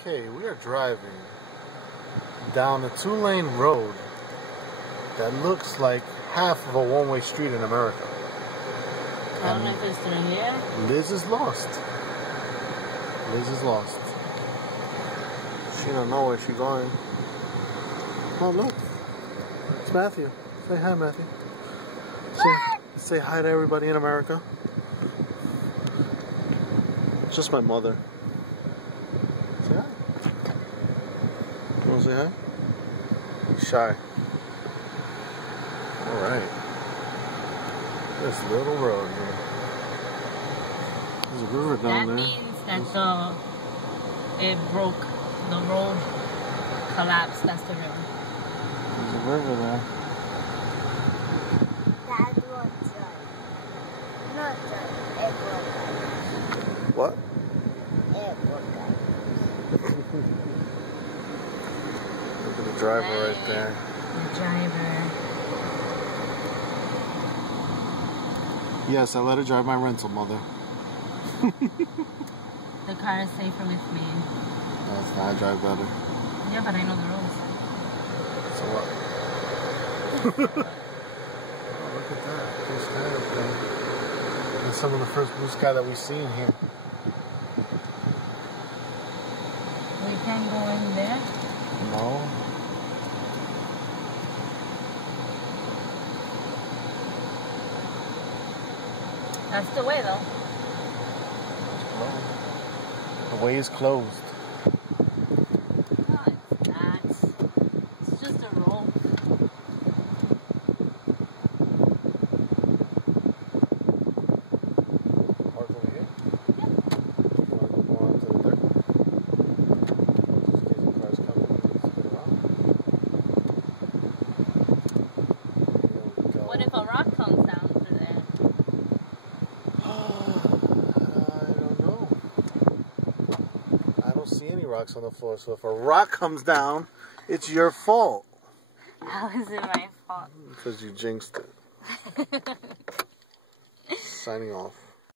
Okay, we are driving down a two-lane road that looks like half of a one-way street in America. I don't know if it's through here. Liz is lost. Liz is lost. She don't know where she's going. Oh, look. It's Matthew. Say hi, Matthew. Say hi to everybody in America. It's just my mother. Say hi. You want to say hi? He's shy. Alright. This little road here. There's a river down there. That means that it broke. The road collapsed. That's the river. There's a river there. That was dry. Not dry. It was What? It was Look at the driver right there. The driver. Yes, I let her drive my rental, mother. The car is safer with me. Yes, I drive better. Yeah, but I know the rules. So what? Oh, look at that. Blue sky up there. It's some of the first blue sky that we've seen here. We can go in there. No. That's the way, though. The way is closed. No, it's not. It's just a road. Park over here? Yeah. You want to go on to the dirt? Just in case the car's coming, let's get around. Here we go. What if a rock comes down through there? I don't know. I don't see any rocks on the floor, so if a rock comes down, it's your fault. How is it my fault? Because you jinxed it. Signing off.